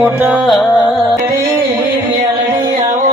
મોટા મેળણી આવો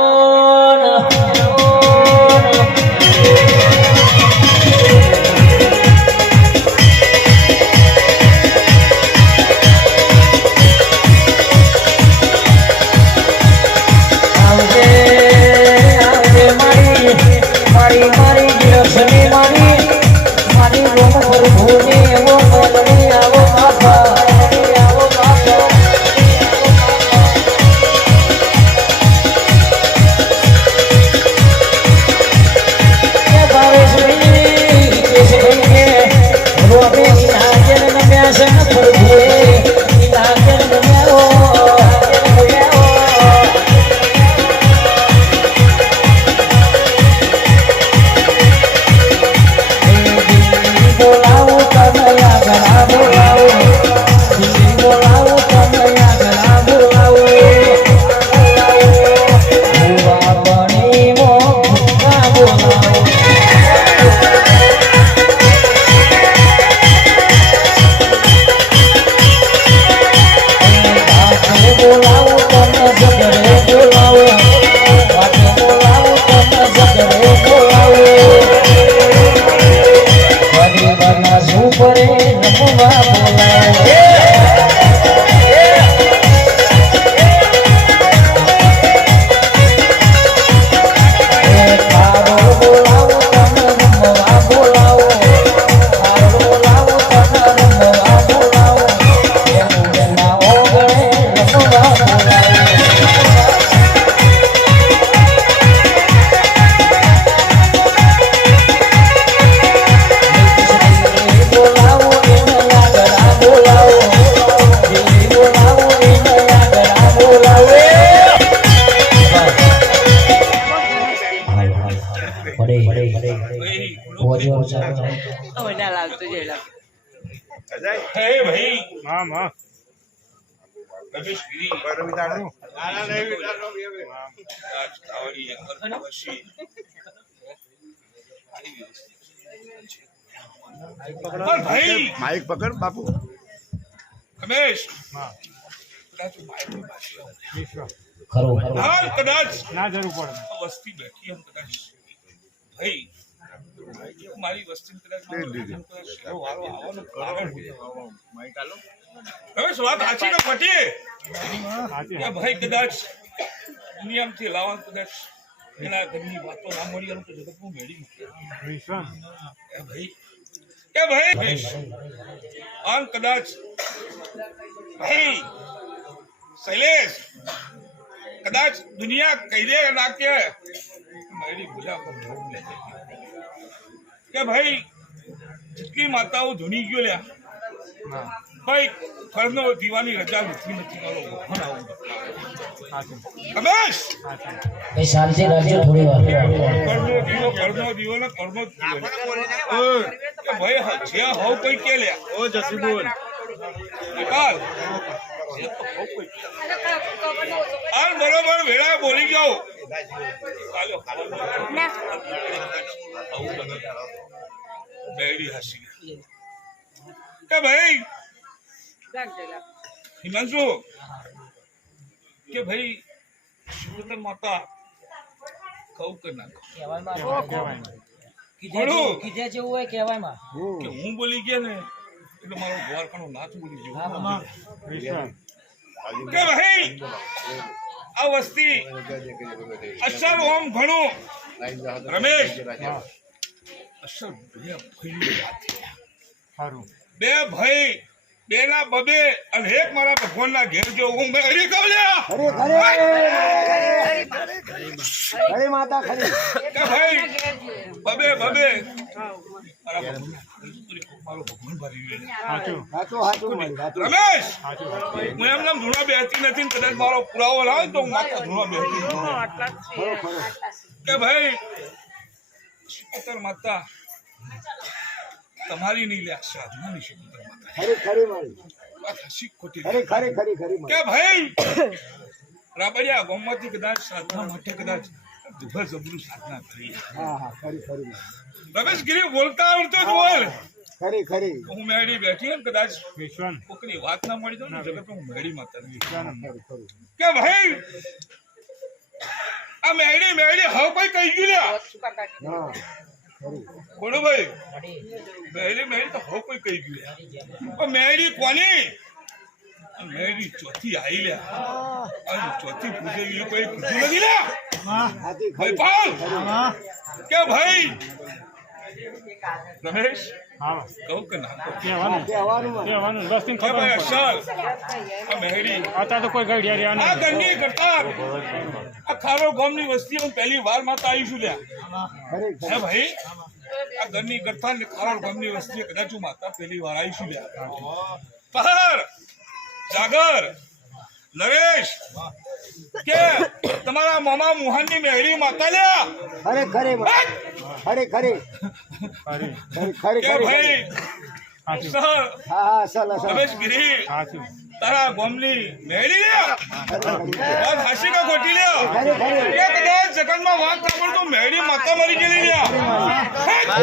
माइक पकड़ बापू रमेश कदाच ना जरूर पड़े वस्ती बैठी हम कदाच भाई मारी वस्ती कदाच रमेश बात साची के फटी કે ભાઈ કદાચ દુનિયામાંથી લાવવા કદાચ એના ઘરની વાતો ના મળી તો જગતનું મેળી કે ભાઈ આમ કદાચ ભાઈ શૈલેષ કદાચ દુનિયા કહી દે ના કે મેળી ભૂલા પર જોગ લે કે ભાઈ જેટલી માતાઓ ધૂની ગયો લ્યા ભાઈ ફરનો દીવાની રજા નથી મારો વહન આવું રમેશ એ શાંતિ રાખજો થોડી વાર કરનો દીવો ને કરનો કે ભાઈ જે હોવ કોઈ કે લે ઓ જસી બોલ નિકાલ જે તો હોવ કોઈ આલ બરોબર વેળા બોલી જાઓ ચાલો બેડી હસી કે ભાઈ હિમાંશુ કે ભાઈ શિવતર માતા કહું કે ના કીધે જેવું હોય કહેવાયમાં કે હું બોલી ગયા ને એટલે મારો દ્વારકાનો નાથ બોલી ગયો કે ભાઈ આ વસ્તી અસર ઓમ ભણું રમેશ અસર બે ભાઈ બે ના બબે અને એક મારા ભગવાન ના ઘેર જો હું હરી કવલ્યા अरे माता खरी કે ભાઈ બબે બબે મારો ભગવાન ભરી રમેશ હું એમ નામ ધૂણા બેસતી નથી કદાચ મારો પુરાવો લાવે તો હું માતા ધૂણા બેસતી કે ભાઈ શિકોતર માતા તમારી નહીં લે સાધનાની શિકોતર માતા खरी मारी વાત હસી ખોટી खरी खरी खरी કે ભાઈ રાબડિયા ગોમમાંથી કદાચ સાધના માટે કદાચ દિવસ જબરું સાધના કરી हाँ हाँ खरी खरी રમેશ ગીરી બોલતા આવડતો જ બોલ ખરી ખરી હું મેળી બેઠી હોય ને કદાચ કોકની વાત ના મળી તો ને જગત હું મેળી માતા કે ભાઈ આ મેળી મેળી હવે કોઈ કહી ગયું લ્યા હા ખરી બોલો ભાઈ મેળી મેળી તો હવે કોઈ કહી ગયું લ્યા મેળી કોની મેળી ચોથી આવી લ્યા અને ચોથી પૂછે એ કોઈ કીધું નથી લ્યા હાથી ભાઈ ખરી પાલ કે ભાઈ રમેશ કહું કે ના કહું? કહેવાનું કે ભાઈ અસલ આ મેળી આ ગંદી કરતા આ ખારો ગામની વસ્તી પહેલી વાર માતા આવીશું લ્યા ખરી હે ભાઈ આ ગંદી કરતા ને ખારો ગામની વસ્તી કદાચ હું માતા પહેલી વાર આવીશું લ્યા પહાર જાગર નરેશ કે તમારા મામા મોહનની મેળી માતા લ્યા ખરી ખરી ખરી ખરી ખરી કે ભાઈ સર હા હા અસલ અસલ રમેશ ગીરી તારા ગામની મેળી લ્યા વાત હાસી કા ખોટી લ્યા ખરી ખરી કે કદાચ જગતમાં વાત સાંભળ તો મેળી માતા મરી ગયેલી લ્યા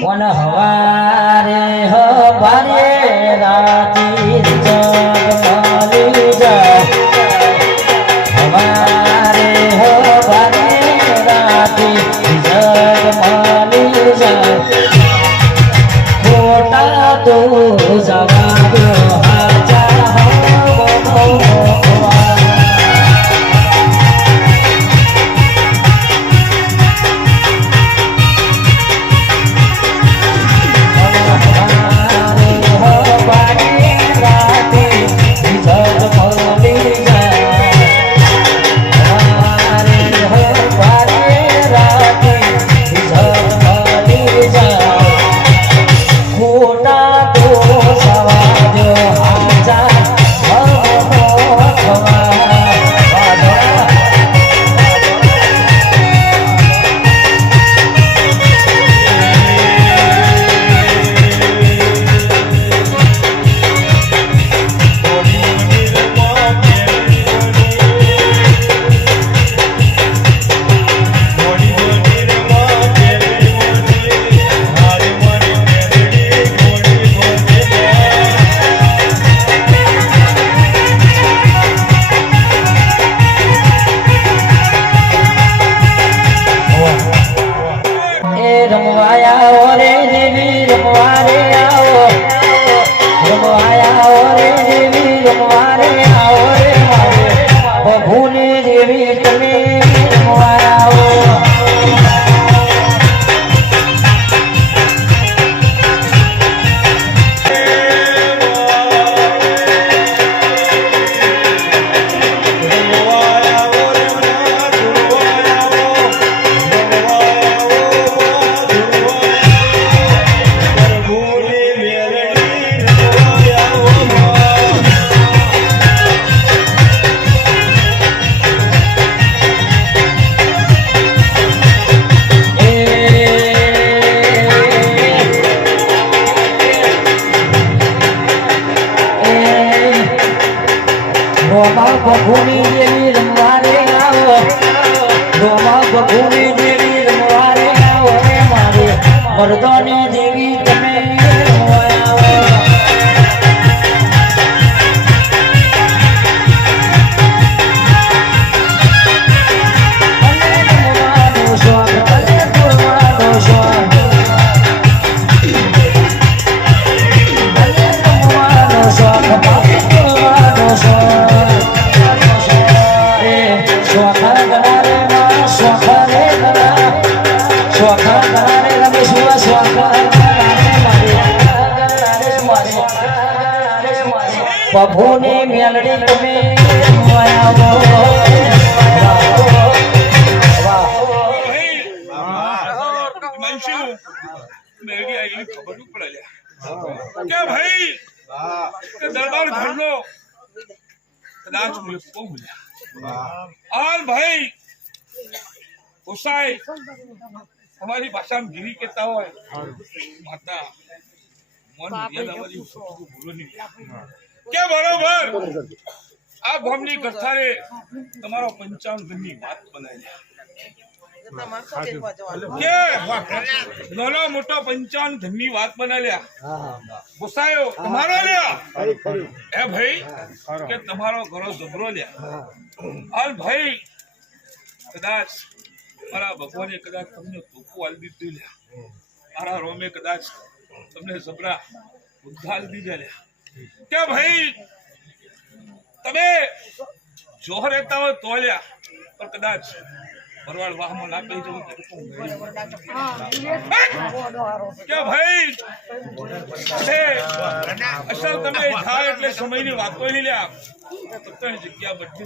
કોન હવારે હવારે રાતી જગમાલી જા હવારે હવારે રાતી જગમાલી જા ખોટા તો જવા દો હાચા હો ભૂમિ દેવી રમવારે આવો ગોમા ભૂમિ દેવી રમવારે આવો રે મારે મર્દોની દેવી તમે રમવા આવો પ્રભુને મેલડી તમે દરબાર ઘરનો કદાચ ભાઈ ઉસાઈ અમારી ભાષામાં ગીરી કહેતા હોય માતા મન મર્યાદાવાળી ભૂલો નહીં કે બરોબર આ ગામની કથારે તમારો 55 ધનની વાત બનાવી કે નાનો મોટો 55 ધનની વાત બનાવ્યા ગુસાયો તમારો લ્યા ખરી ખરી એ ભાઈ કે તમારો ઘરો જબરો લ્યા અને ભાઈ કદાચ મારા ભગવાને કદાચ તમને ટોપું આલી દીધું લ્યા મારા રોમે કદાચ તમને જબરા ઉદ્ધાર દીધા લ્યા કે ભાઈ તમે જો રહેતા હોય તો લ્યા પણ કદાચ પરવાળ વાહમાં ના કહી જવું કે ભાઈ અસલ તમે થાય એટલે સમયની વાતો લઈ લ્યા તત્વની જગ્યા બદલી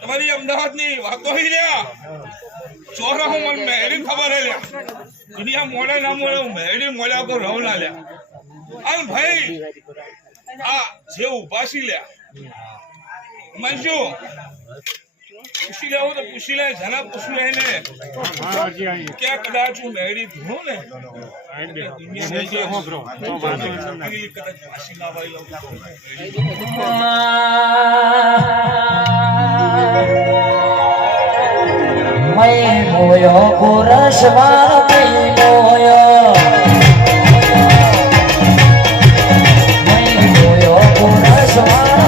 તમારી અમદાવાદની વાતો લઈ લ્યા ચોરા હું મને મેળી ખબર હે લ્યા દુનિયા મોડે ના મોડે મેળી મોડ્યા પર રહું ના લ્યા અને ભાઈ આ જે ઉભા છી લ્યા મંજુ પૂછી લેવું તો પૂછી લે જરા પૂછું એને કે કદાચ હું મેળી ધૂણું ને કદાચ પાછી ના મય મોયો પુરશ વાર મોયો પુરશ વાર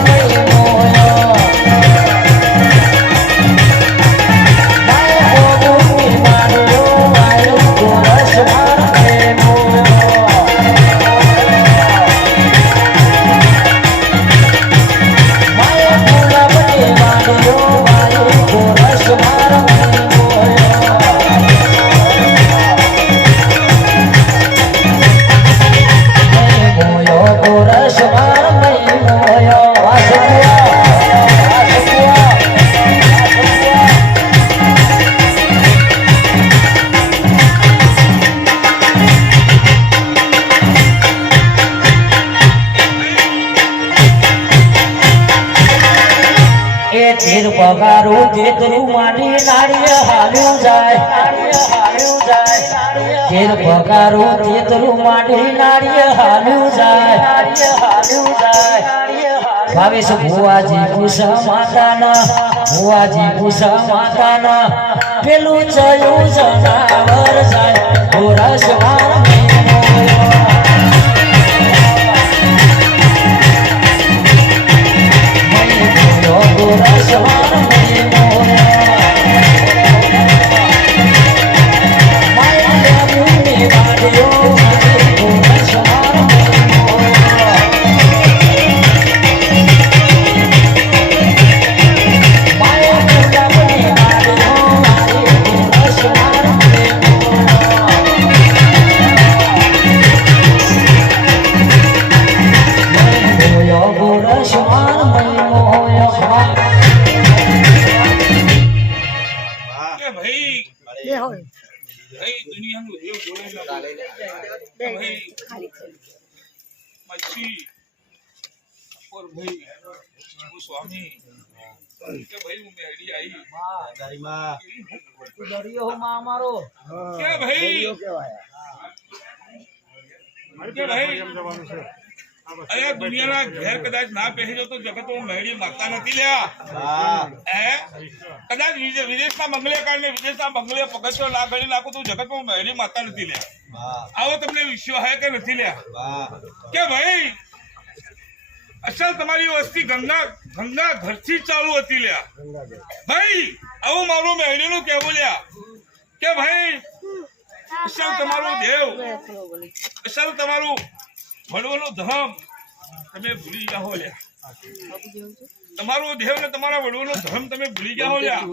પગારું જેટલું માની નાળીએ હાલ્યું જાય તેર પગારું જેટલું માની નાળીએ હાલ્યું જાય ભાવેશ ભુવાજી પૂછા માતાના પેલું ચયું જનાવર જાય ગોરસ વાર स्वामी કે ભાઈ હું મેડી આવી દરિયો માં અમારો કે ભાઈ અરે દુનિયાના ઘેર કદાચ ના પહેર્યો તો જગતમાં મેડી માતા નથી લ્યા કદાચ વિદેશના બંગલે કાઢને વિદેશના બંગલે પગથિયો ના ગળી નાખો તો જગતમાં મેડી માતા નથી લ્યા આવો તમને વિશ્વાસ હે કે નથી લ્યા કે ભાઈ અસલ તમારી વસ્તી ગંગા ઘરથી ચાલુ હતી લ્યા ભાઈ આવું મારું મેળીનું કહેવું લ્યા કે ભાઈ અસલ તમારું દેવ અસલ તમારું વડવાનું ધર્મ તમે ભૂલી જાઓ લ્યા તમારું દેવ ને તમારા વડવાનું ધર્મ તમે ભૂલી જાઓ લ્યા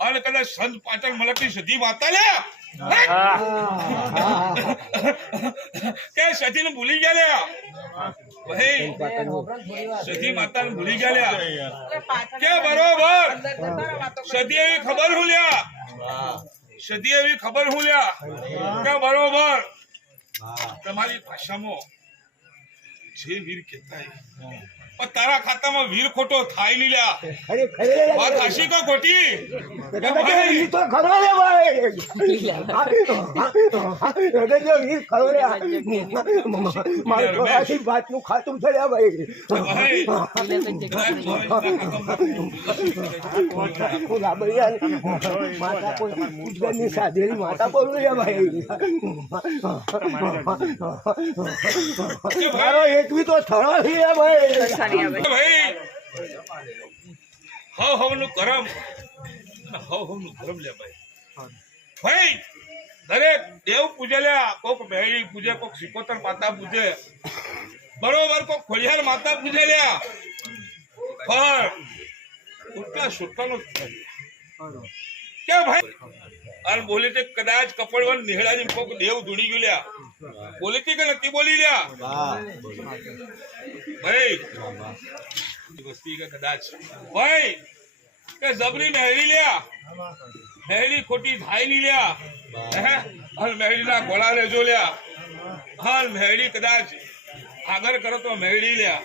અને કદાચ સંત પાટણ મલકની સધી માતા લ્યા કે સતી ને ભૂલી ગયા લ્યા ભાઈ સતી માતા ને ભૂલી ગયા લ્યા કે બરોબર સતી એવી ખબર હું લ્યા સતી એવી ખબર હું લ્યા કે બરોબર તમારી ભાષામાં જે વીર કહેતા પણ તારા ખાતામાં વીર ખોટો થાય નહીં લ્યા ખરી ખરી વાત હાશી કો ખોટી ઈ તો ખરો રે ભાઈ હૃદય વીર ખરો રે મારું ખોરાથી વાતનું ખાતું થયા ભાઈ ભાઈ માતા કોઈ ઉજ્જૈનની સાધેલી માતા બોલું રે ભાઈ મારો એકવી તો થરો છે ભાઈ ભાઈ હવ નું કરમ હવ નું કરમ લે ભાઈ ભાઈ દરેક દેવ પૂજે લ્યા કોક મેળી પૂજે કોક સિકોતર માતા પૂજે બરોબર કોક ખોડિયાર માતા પૂજે લ્યા પણ ઉઠતા સુટવાનો કે ભાઈ અને બોલી તે કદાચ કપડવન નિહળાજી કોક દેવ ધૂણી ગયું લ્યા બોલી કે નથી બોલી લ્યા ભાઈ વસ્તી કે કદાચ ભાઈ કે જબરી મહેરી લ્યા મહેરી ખોટી થાય નહીં લ્યા અને મહેરી ના ગોળા લેજો લ્યા હા મહેરી કદાચ આગળ કરો તો મહેરી લ્યા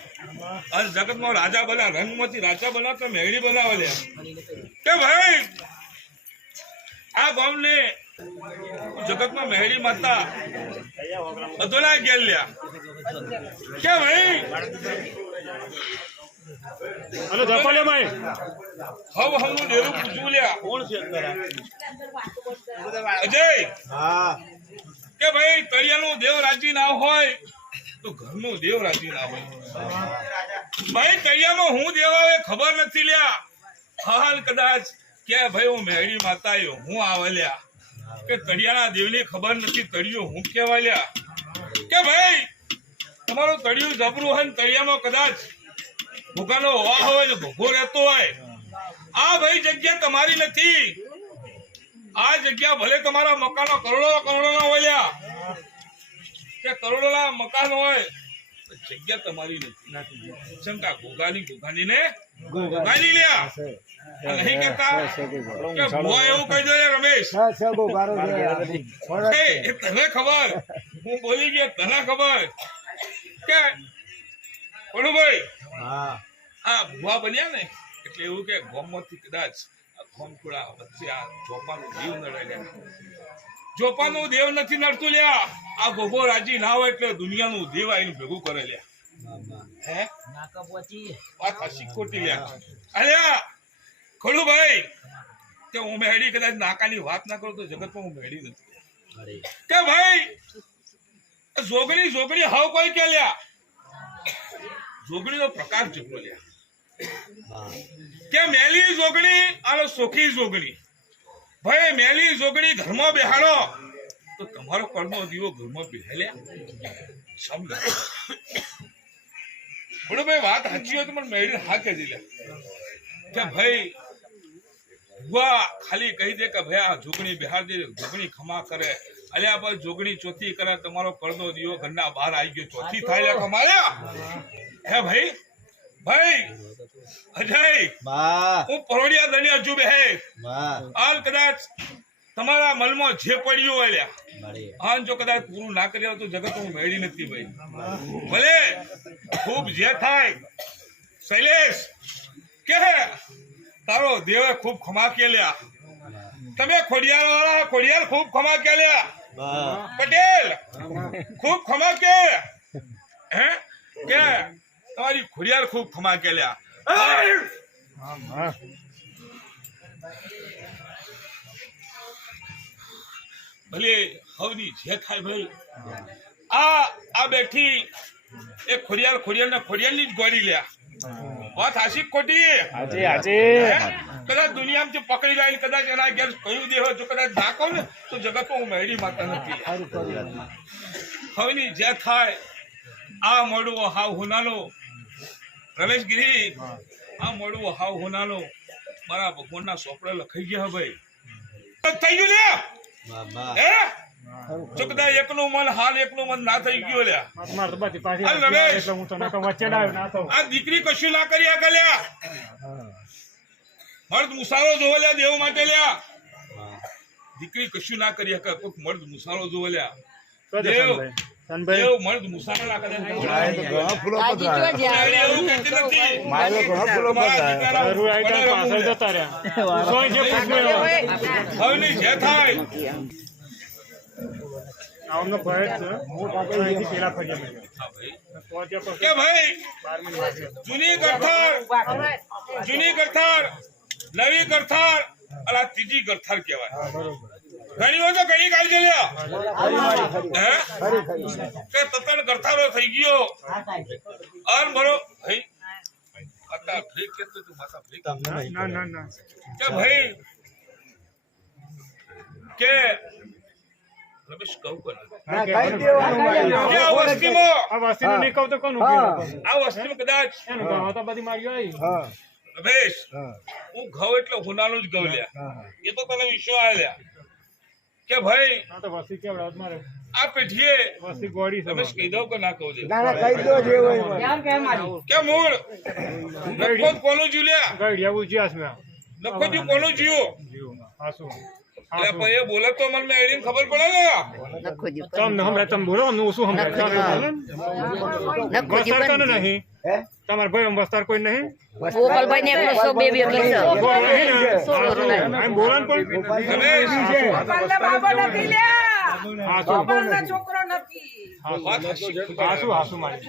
અને જગતમાં રાજા બના રંગમાંથી રાજા બના તો મહેરી બનાવે લ્યા કે ભાઈ આ ગામને જગતમાં મહેરી માતા અધોલા ગેલ લ્યા કે ભાઈ અને ધપાલે ભાઈ હવ હવનું ડેરું પૂછવું લ્યા કોણ છે અજય કે ભાઈ તળિયાનું દેવ રાજી ના હોય તો ઘરનું દેવ રાજી ના હોય ભાઈ તળિયામાં હું દેવ આવે ખબર નથી લ્યા હાલ કદાચ કે ભાઈ હું મેળી માતા આવ્યો હું આવે લ્યા કે તળિયાના દેવની ખબર નથી તળિયું હું કેવા લ્યા કે ભાઈ તમારું તળિયું જબરું હોય ને તળિયામાં કદાચ ભૂખાનો વાહ હોય ને ભૂખો રહેતો હોય આ ભાઈ જગ્યા તમારી નથી આ જગ્યા ભલે તમારા મકાનો કરોડો ના હોય લ્યા કે કરોડો ના મકાન હોય જગ્યા તમારી નથી શંકા ગોગાની ને ગોગાની લ્યા નહીં કરતા કે ભુવા એવું કહી દો રમેશ તને ખબર હું બોલી ગયો તને ખબર કે ભાઈ આ ભુવા બન્યા ને એટલે એવું કે ગોમમાંથી કદાચ ગોમખોડા વચ્ચે આ ચોપાનું દેવ નડ્યા ચોપાનું દેવ નથી નડતું લ્યા આ ગોગો રાજી ના હોય એટલે દુનિયાનું દેવ આવીને ભેગું કરે લ્યા હે વાત હાચી ખોટી લ્યા અલ્યા ખોડું ભાઈ કે હું મેળી કદાચ નાકાની વાત ના કરું તો જગતમાં હું મેળી નથી કે ભાઈ જોગણી હાવ કોઈ કે લ્યા જોગણીનો પ્રકાર જેટલો લ્યા કે મેલી જોગણી અને સોખી જોગણી ભાઈ મેલી જોગણી ઘરમાં બેહાડો તો તમારો કર્મો દીવો ઘરમાં બેહાલ્યા સમજ બોલો ભાઈ વાત સાચી હોય તો મને મેળી હા કહી દીધા કે ભાઈ ભુવા ખાલી કહી દે કે ભાઈ આ જોગણી બિહાર દે જોગણી ખમા કરે અલ્યા પર જોગણી ચોથી કરે તમારો પડદો દીવો ઘરના બહાર આવી ગયો ચોથી થાય કમાયા હે ભાઈ ભાઈ અજય હું પરોડિયા દનિયા જુબે હે હાલ કદાચ તમારા મનમાં જે પડ્યું હોય હા જો કદાચ પૂરું ના કરી તો જગત હું મેળી નથી ભાઈ ભલે ખૂબ જે થાય શૈલેષ કે તારો દેવે ખૂબ ખમા કેલ્યા તમે ખોડિયાર ખૂબ ખમા કેલ્યા પટેલ ખૂબ ખમા કે હે કે તમારી ખોડિયાર ખૂબ ખમા કેલ્યા ભલે હવની જે થાય ભાઈ આ બેઠી એ ખોડિયાર ને ખોડિયારની જ ગોળી લ્યા વાત હાસી ખોટી કદાચ દુનિયામાં પકડી જાય કદાચ એના ઘેર કહ્યું દે જો કદાચ ના કહું ને તો જગતમાં હું મેળી માતા નથી હવની જે થાય આ મોડું હાવ હોનાનો રમેશગીરી આ મોડું હાવ હોનાનો મારા ભગવાનના સોપડા લખાઈ ગયા ભાઈ થઈ ગયું લે હે જો કદાચ એકનું મન હાલ એકનું મન ના થઈ ગયો લ્યા આ દીકરી કશું ના કરી આ લ્યા મર્દ મુસારો જોવો લ્યા દેવ માટે લ્યા દીકરી કશું ના કરી કોઈક મર્દ મુસારો જોવો લ્યા દેવ સનભાઈ એવું મને મુસાફર નાખે છે. ઘણા ફૂલો કાજી પધરાયા. જો જ્યાં મેળી એવું કહેતી નથી. મારે ઘણા ફૂલો મારા પધરાયા. દીકરાના જરૂર આવી ત્યાં પાછળ જતા રહ્યા સોય છે પૂછવા હવની જે થાય આમનો ભય જ છે અહીંથી પેલા ફર્યા મેં પહોંચ્યા પછી કે ભાઈ 12 મિનિટ વાગ્યા. જૂની ગરથાર નવી ગરથાર અને આ ત્રીજી ગરથાર કહેવાય. ઘણી વાર તો ઘણી કાઢી લ્યા હે ખરી ખરી. કે તતન ગરથારો થઈ ગયો અન બરો ભાઈ માતા ભીખ કેતો તું માતા ભીખ ના ના ના કે ભાઈ કે રમેશ કહું કોને ના, કહી દેવાનું મારે. કે આ વસ્તીમાં આ વસ્તીનું નહીં કહું તો કોનું હા. કહેવું? આ વસ્તીમાં કદાચ એનું ગાવા તો બધી મારી આવી હા, રમેશ હા, હું ઘઉં એટલે હુનાનું જ ઘઉં લ્યા હા, હા. એ તો તને વિશ્વાસ આલ્યા કે ભાઈ આ તો વસ્તી કેવડાવત મારે આ પેઢીએ વસ્તી ગોળી છે રમેશ કહી દઉં કે ના કહું દે ના ના કહી દો જે હોય એમાં. કે મૂળ નખો કોનું જીવ્યા ગઈડિયા ઉજ્યાસ મેં નખો જી કોનું જીવો જીવમાં હાસુ એટલે પણ એ બોલે તો મને મેળીને ખબર પડે ને નખોજી તમને હમણાં તમે બોલો હું શું હમણાં નખોજી વસ્તાર કને નહીં હે? તમારા ભાઈ વસ્તાર કોઈ નહીં ગોપાલભાઈ ને એકલો સો બે બે એકલી છે. કોઈ નહીં ને? સોળ વર્ષના. આમ બોલો ને પણ રમેશ છે. હાસુ છોકરો નથી હાસુ હાસુ મારી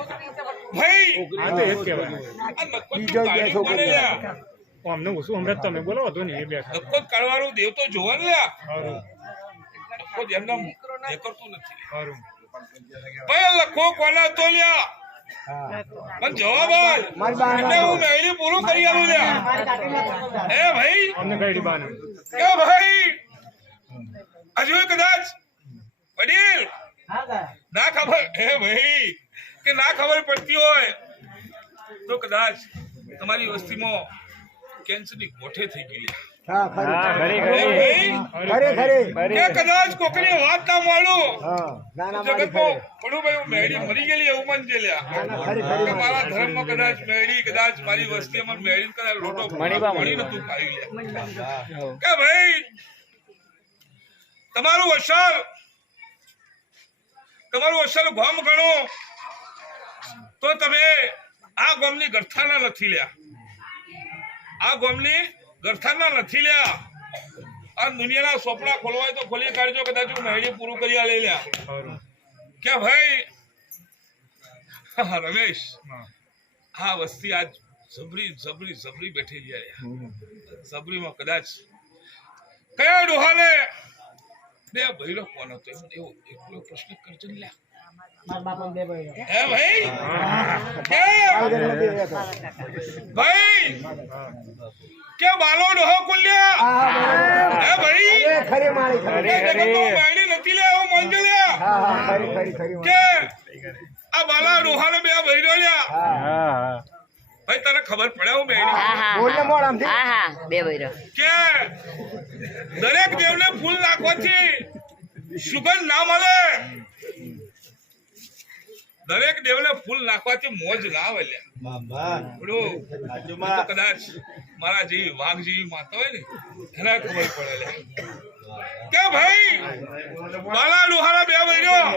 ભાઈ હા તો એ જ કહેવાય આ નખો બીજો કાઢી છોકરો કોને લ્યા અમને ઓછું હમણાં તમે બોલો હતો ને એ બેઠા નખો કાઢવાનું દેવ તો જોવા ને લ્યા સારું નખો એમના એ કરતું નથી સારું ભાઈ લખો કોના તો લ્યા હા. મને જવાબ આલ મારી બા એટલે હું મેળી પૂરું કરી આલું લ્યા એ ભાઈ અમને ગઈડી બાને કે ભાઈ હજુ કદાચ વડીલ ના ખબર હે ભાઈ કે ના ખબર પડતી હોય તો કદાચ તમારી વસ્તીમાં કેન્સરની ગોઠે થઈ ગઈ હા, ખરી. હે ભાઈ ખરી ખરી. કે કદાચ કોકની વાત ના માનું હા. ના ના મારી જગતમાં ખરી. પડું ભાઈ મેળી મરી ગયેલી એવું મન જે લ્યા ના ના ખરી કે ખરી. મારા ધર્મમાં કદાચ મેળી કદાચ મારી વસ્તીમાં મેળી કદાચ લોટો મળી નતું ખાઈ લ્યા કે ભાઈ તમારું અસલ ગામ ગણો તો તમે આ ગામની ગરથાના નથી લ્યા આ ગામની ગરથાના નથી લ્યા આ દુનિયાના સોપડા ખોલવાય તો ખોલી કાઢજો કદાચ હું મહેડી પૂરું કરી લઈ લ્યા સારું કે ભાઈ રમેશ હા આ વસ્તી આજ જબરી બેઠેલી યાર જબરીમાં કદાચ કયા ડોહાને બે ભૈરો કોણ હતો એવો એકલો પ્રશ્ન કરજો ને લ્યા હે ભાઈ કે ભાઈ કે બાલો ડોહો કુલ્યા હે ભાઈ એ ખરી મારી ખરી. એ જગતમાં માયડી નથી લે એવું મંજુ લ્યા હા હા ખરી ખરી ખરી. કે આ બાલા ડોહાને બે ભૈરો લ્યા હા. ભાઈ તને ખબર પડે હું મેળી હા હા બોલને મોડ આમથી. હા હા બે બૈરો કે દરેક દેવને ફૂલ નાખવાથી સુગંધ ના મળે દરેક દેવને ફૂલ નાખવાથી મોજ ના આવે લ્યા બોલો તો કદાચ મારા જેવી વાઘ જેવી માતા હોય ને એને ખબર પડે લ્યા કે ભાઈ બાલા ડોહાના બે બૈર્યો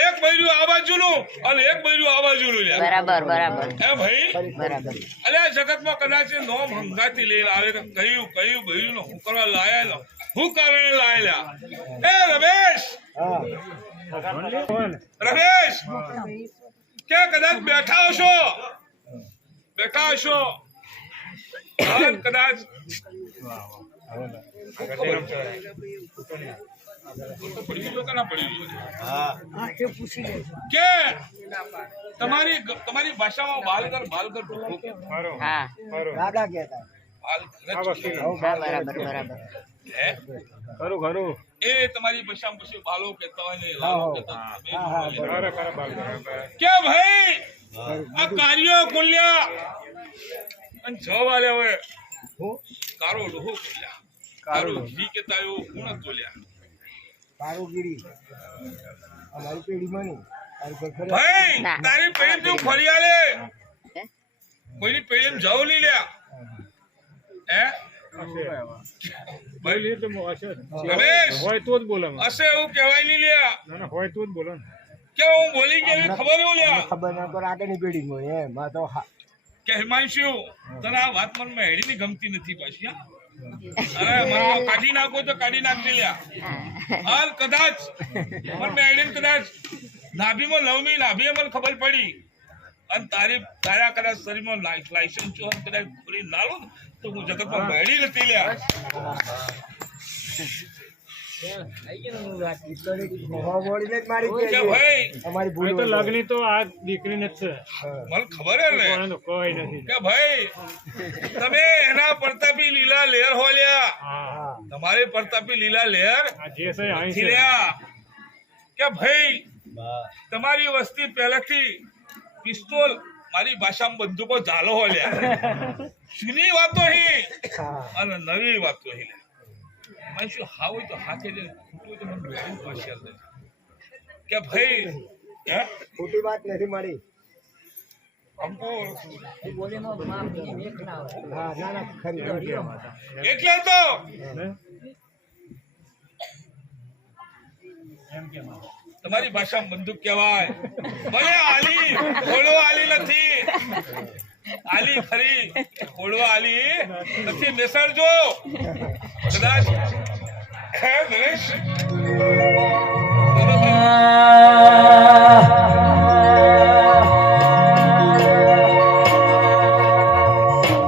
એક બૈર્યું આ બાજુનું અને એક બૈર્યું આ બાજુનું લ્યા બરાબર બરાબર હે ભાઈ બરાબર અરે આ જગતમાં કદાચ એ નોમ હંગાતી લઈને આવે કે કયું બૈરું હું કરવા લાયેલો હું કારણે લાયેલા એ રમેશ હા. રમેશ કે કદાચ બેઠા હશો અને કદાચ પડી ગયું કે ના પડી ગયું? કે તમારી ભાષામાં બાલગર સારું હા સારું દાદા કહેતા. આ વસ્તી હા બરાબર બરાબર હે ખરું ખરું એ તમારી ભાષામાં પછી બાલો કહેતા હોય ને લાલો કહેતા હોય. હા, હા, ખરા ખરા બરાબર કે ભાઈ આ કાર્યો ખુલ્યા અને જવાબ આલ્યા હોય હું? કારો ડોહો ખુલ્યા કારો ઘી કેતા એવું કોણ બોલ્યા કારુગીરી અમારી પેઢીમાં નહીં. તારી કોઈ ખરી? ભાઈ ના. તારી પેઢી તું ફરી આલે હે? કોઈની પેઢી જાવ નહીં લ્યા હે ભાઈ લે તો હશે રમેશ હોય તો જ બોલે હશે એવું કહેવાય નહીં લ્યા ના ના હોય તો જ બોલે ને કે હું બોલી ગયો એવી ખબર એવું લ્યા ખબર ના પર આગળની પેઢીમાં એમ આ તો કે હિમાંશુ તને આ વાત મનમાં હેડીની ગમતી નથી પાછી હા? અરે મનમાં કાઢી નાખો તો કાઢી નાખજે લ્યા હાલ કદાચ મનમાં હેડીને કદાચ નાભીમાં લવની નાભીએ મને ખબર પડી અને તારા કદાચ શરીરમાં લાયસન્સ જો કદાચ ખોલી ના લો ને તો હું જગતમાં મેળી નથી લ્યા કે ભાઈ અમારી ભૂલ તો લગ્ન તો આ દીકરીને જ છે મને ખબર હે ને કોને તો કોઈ નથી કે ભાઈ તમે એના પ્રતાપી લીલા લેર હો લ્યા હા તમારે પ્રતાપી લીલા લેર આ જે છે અહીં નથી છે લ્યા કે ભાઈ તમારી વસ્તી પહેલાથી પિસ્તોલ મારી ભાષામાં બંદૂકો ઝાલો હો લ્યા જૂની વાતો હી અને નવી વાતો હી લ્યા મેં શું હા હોય તો હાથે જ ખોટું તો મને બેઠું પાછી દે કે ભાઈ હે ખોટી વાત નથી મારી हमको હા ના ના ખરી એટલે તો ને? તમારી ભાષામાં બંદૂક કહેવાય ભલે આલી ખોળો આલી નથી આલી ખરી ખોળો આલી નથી બેસાડજો કદાચ હે નરેશ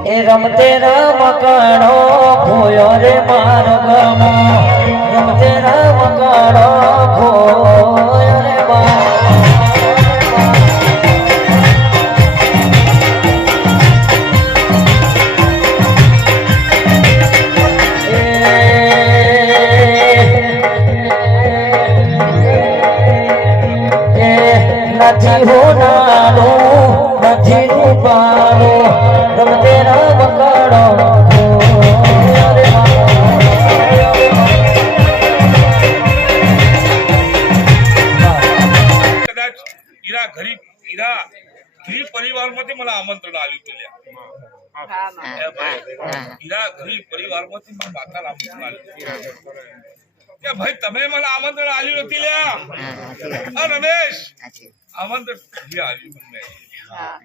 એ રમતે રમકડો ભોયો રે માર્ગમાં રમતે રમકડો ભોયો રે નથી હોનારું નથી રૂપારું રમતે રમકડો ભોયો રે કદાચ હીરા ઘરી પરિવારમાંથી મને આમંત્રણ આવ્યું હતું લ્યા હા માં. હે ભાઈ હા હીરા ઘરી પરિવારમાંથી મારા માતાને આમંત્રણ આવ્યું કે ભાઈ તમે મને આમંત્રણ આવ્યું નથી લ્યા હા સાચી વાત હા રમેશ સાચી આમંત્રણ ઘરી આવ્યું મને હા